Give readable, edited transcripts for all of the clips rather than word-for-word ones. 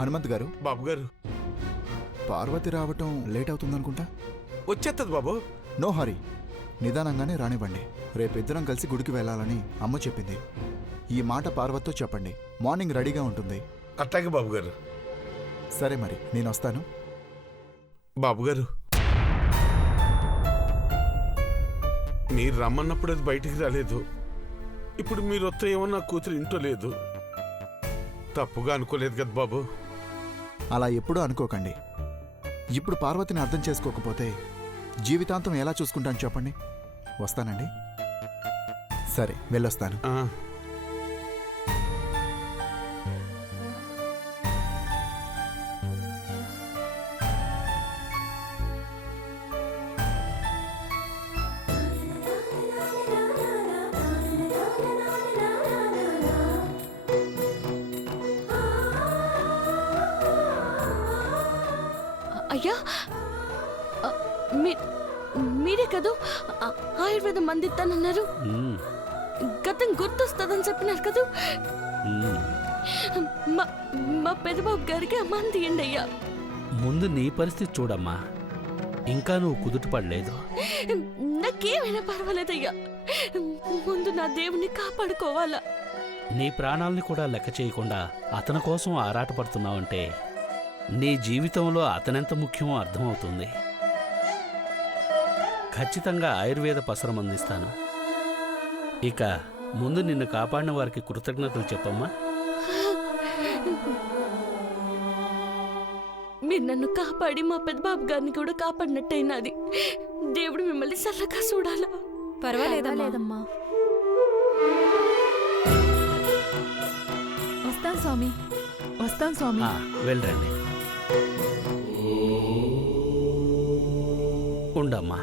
హనుమంత్ గారు. బాబు గారు, పార్వతి రావటం లేట్ అవుతుందనుకుంటా. వచ్చేస్తుంది బాబు. నో హరీ, నిదానంగానే రానివ్వండి. రేపిద్దరం కలిసి గుడికి వెళ్ళాలని అమ్మ చెప్పింది. ఈ మాట పార్వతితో చెప్పండి. మార్నింగ్ రెడీగా ఉంటుంది. అట్లాగే బాబు గారు. సరే మరి, నేను వస్తాను. బాబు గారు, మీరు రమ్మన్నప్పుడు అది బయటికి రాలేదు. ఇప్పుడు మీరు వస్తే ఏమో నా కూతురు ఇంట్లో లేదు. తప్పుగా అనుకోలేదు కదా బాబు? అలా ఎప్పుడూ అనుకోకండి. ఇప్పుడు పార్వతిని అర్థం చేసుకోకపోతే జీవితాంతం ఎలా చూసుకుంటాను చెప్పండి. వస్తానండి. సరే, వెళ్ళొస్తాను. అయ్యా, మీరే కదూ ఆయుర్వేదం మందిస్తానన్నారు. గతం గుర్తొస్తుందని చెప్పినారు కదూ. మా పెద్దబాబు గారికి ఆ మంది అండి అయ్యా. ముందు నీ పరిస్థితి చూడమ్మా. ఇంకా నువ్వు కుదుటపడలేదు. నాకేమైనా పర్వాలేదయ్యా, ముందు నా దేవుని కాపాడుకోవాలా. నీ ప్రాణాలని కూడా లెక్క చేయకుండా అతని కోసం ఆరాటపడుతున్నావంటే నీ జీవితంలో అతనెంత ముఖ్యమో అర్థమవుతుంది. ఖచ్చితంగా ఆయుర్వేద పసరం అందిస్తాను. ఇక ముందు నిన్ను కాపాడిన వారికి కృతజ్ఞతలు చెప్పమ్మా. మీరు నన్ను కాపాడి మా పెద్దబాబు గారిని కూడా కాపాడినట్టయినది. దేవుడు మిమ్మల్ని చల్లగా చూడాలా. పర్వాలేదమ్మా. వస్తాం స్వామి. వెళ్ళండి. ఉండమ్మా.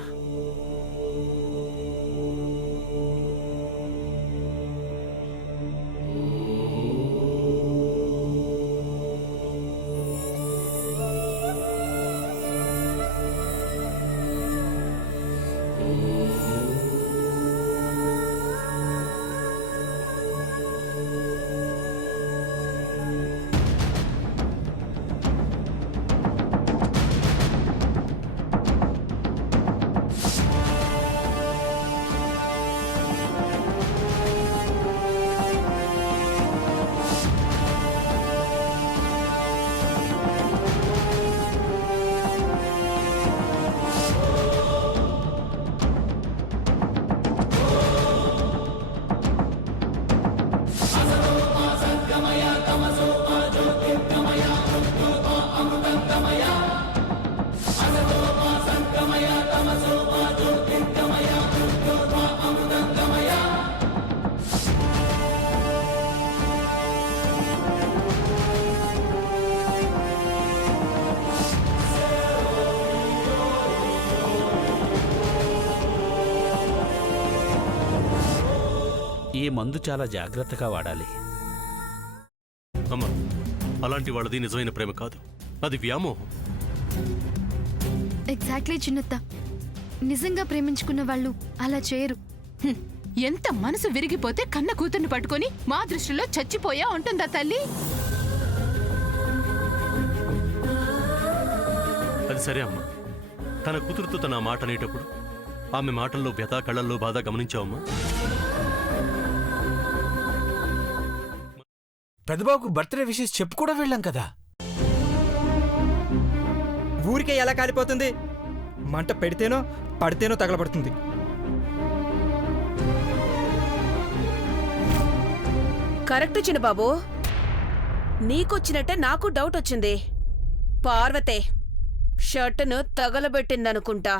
ఈ మందు చాలా జాగ్రత్తగా వాడాలి. అమ్మా, అలాంటి వాళ్ళది నిజమైన ప్రేమ కాదు, అది వ్యామోహం. ఎగ్జాక్ట్లీ చిన్నత్త. నిజంగా ప్రేమించుకున్న వాళ్ళు అలా చేయరు. ఎంత మనసు విరిగిపోతే కన్న కూతుర్ని పట్టుకొని మా దృష్టిలో చచ్చిపోయా ఉంటుందా తల్లి? అది సరే అమ్మా, తన కూతురుతో తన మాట అనేటప్పుడు ఆమె మాటల్లో వ్యథ, కళ్ళల్లో బాధ గమనించావమ్మా? పెద్దబాబుకు బర్త్డే విషెస్ చెప్పు కూడా వెళ్ళాం కదా. ఊరికే ఎలా కాలిపోతుంది? మంట పెడితేనో పడితేనో తగలబడుతుంది. కరెక్ట్ చిన్నబాబు, నీకొచ్చినట్టే నాకు డౌట్ వచ్చింది. పార్వతే షర్టును తగలబెట్టిందనుకుంటా.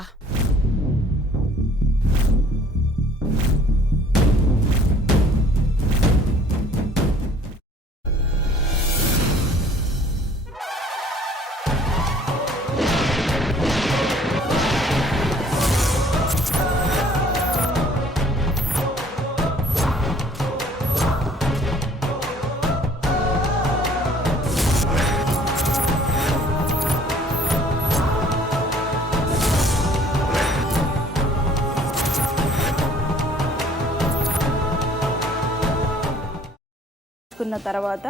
తర్వాత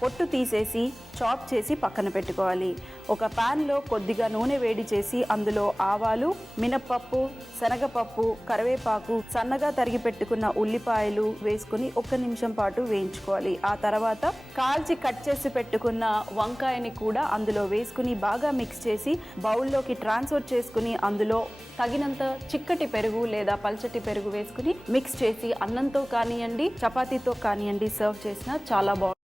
పొట్టు తీసేసి చాప్ చేసి పక్కన పెట్టుకోవాలి. ఒక ప్యాన్లో కొద్దిగా నూనె వేడి చేసి అందులో ఆవాలు, మినప్పప్పు, శనగపప్పు, కరివేపాకు, సన్నగా తరిగి పెట్టుకున్న ఉల్లిపాయలు వేసుకుని 1 నిమిషం పాటు వేయించుకోవాలి. ఆ తర్వాత కాల్చి కట్ చేసి పెట్టుకున్న వంకాయని కూడా అందులో వేసుకుని బాగా మిక్స్ చేసి బౌల్లోకి ట్రాన్స్ఫర్ చేసుకుని అందులో తగినంత చిక్కటి పెరుగు లేదా పల్చటి పెరుగు వేసుకుని మిక్స్ చేసి అన్నంతో కానివ్వండి, చపాతీతో కానివ్వండి సర్వ్ చేసినా చాలా బాగుంటుంది.